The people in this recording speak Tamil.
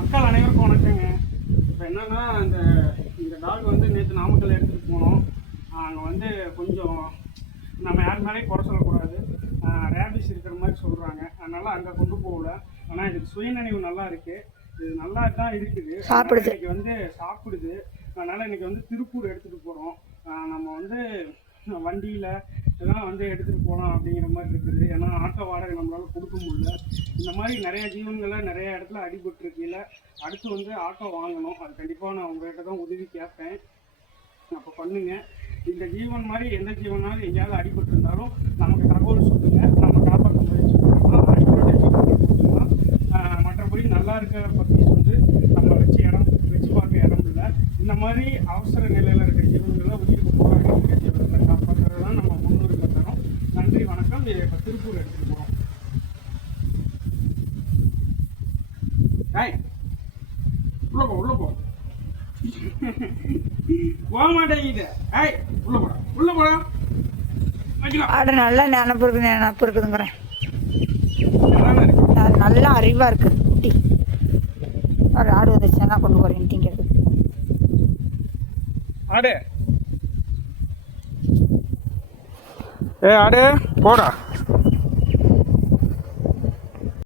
மக்கள் அனைவருக்கும் வணக்கங்க. இப்போ என்னன்னா இந்த டாக் வந்து நேற்று நாமக்கல் எடுத்துகிட்டு போனோம். அங்கே வந்து கொஞ்சம் நம்ம யார் மேலேயும் குறை சொல்லக்கூடாது, ரேபிஸ் இருக்கிற மாதிரி சொல்கிறாங்க. அதனால் அங்கே கொண்டு போகல. ஆனால் இதுக்கு சுயநினைவு நல்லா இருக்குது, இது நல்லா தான் இருக்குது, சாப்பிடுது, இன்றைக்கி வந்து சாப்பிடுது. அதனால் இன்றைக்கி வந்து திருப்பூர் எடுத்துகிட்டு போகிறோம். நம்ம வந்து வண்டியில் இதெல்லாம் வந்து எடுத்துகிட்டு போகலாம் அப்படிங்கிற மாதிரி இருக்குது. ஏன்னா ஆட்டோ வாடகை நம்மளால் கொடுக்க முடியல. இந்த மாதிரி நிறைய ஜீவன்களை நிறைய இடத்துல அடிபட்டுருக்கீல. அடுத்து வந்து ஆட்டோ வாங்கணும். அது கண்டிப்பாக நான் உங்கள்கிட்ட தான் உதவி கேட்பேன். அப்போ பண்ணுங்கள். இந்த ஜீவன் மாதிரி எந்த ஜீவனாலும் எங்கேயாவது அடிபட்டிருந்தாலும் நமக்கு தகவல் சொல்லுங்கள், நம்ம காப்பாற்ற முயற்சி பண்ணலாம், ஹாஸ்பிட்டல் மற்றபடி நல்லா இருக்கிற பற்றி வந்து நம்ம வச்சு பார்க்க இடம் இல்லை. இந்த மாதிரி அவசர நிலையில் இருக்கிற ஜீவன்களை உயிருக்கு போராடி இருக்கிற ஜீவன்களை காப்பாற்றுறது தான் நம்ம முன்னுரிமை தரோம். நன்றி, வணக்கம். இப்போ திருப்பூர் எடுத்துகிட்டு போகிறோம். உள்ள போ போக மாட்டேங்குது. உள்ள போடா. ஆடு நல்லா நினப்பு இருக்குதுங்கிறேன். நல்லா அறிவாக இருக்குது குட்டி. ஒரு ஆடு வந்துச்சுன்னா கொண்டு போகிறேன் திங்கிறது. ஆடு ஆடு போடா.